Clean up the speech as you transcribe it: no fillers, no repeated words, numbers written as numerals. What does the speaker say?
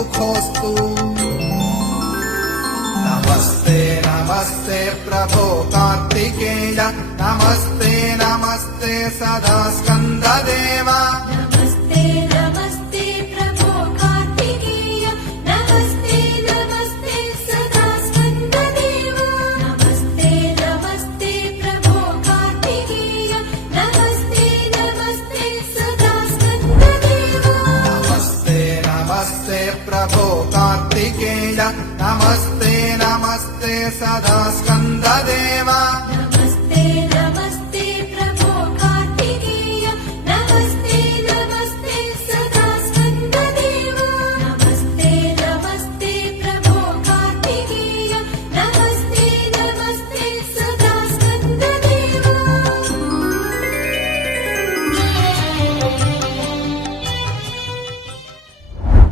सुखोऽस्तु। नमस्ते नमस्ते प्रभो कार्तिकेय, नमस्ते नमस्ते सदा स्कन्ददेव। नमस्ते नमस्ते प्रभो कार्तिकेय, नमस्ते नमस्ते सदा स्कन्ददेव। नमस्ते नमस्ते प्रभो कार्तिकेय, नमस्ते नमस्ते सदा स्कन्ददेव। नमस्ते नमस्ते प्रभो कार्तिकेय, नमस्ते नमस्ते सदा स्कन्ददेव।